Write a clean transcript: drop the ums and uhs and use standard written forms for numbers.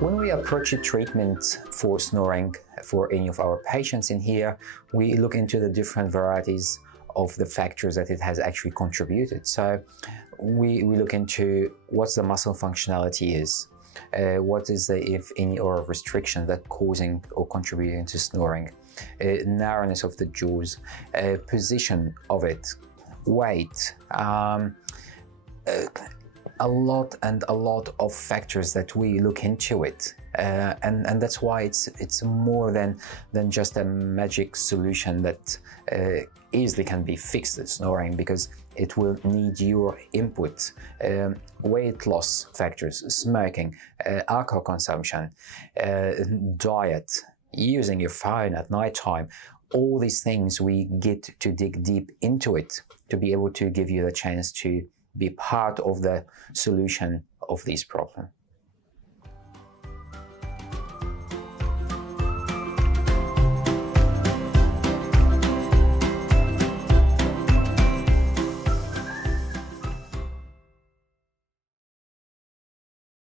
When we approach a treatment for snoring for any of our patients in here, we look into the different varieties of the factors that it has actually contributed. So we look into what the muscle functionality is, what is the, if any, or restriction that causing or contributing to snoring, narrowness of the jaws, position of it, weight, a lot of factors that we look into it, and that's why it's more than just a magic solution that easily can be fixed at snoring, because it will need your input, weight loss factors, smoking, alcohol consumption, diet, using your phone at night time. All these things we get to dig deep into it to be able to give you the chance to be part of the solution of this problem.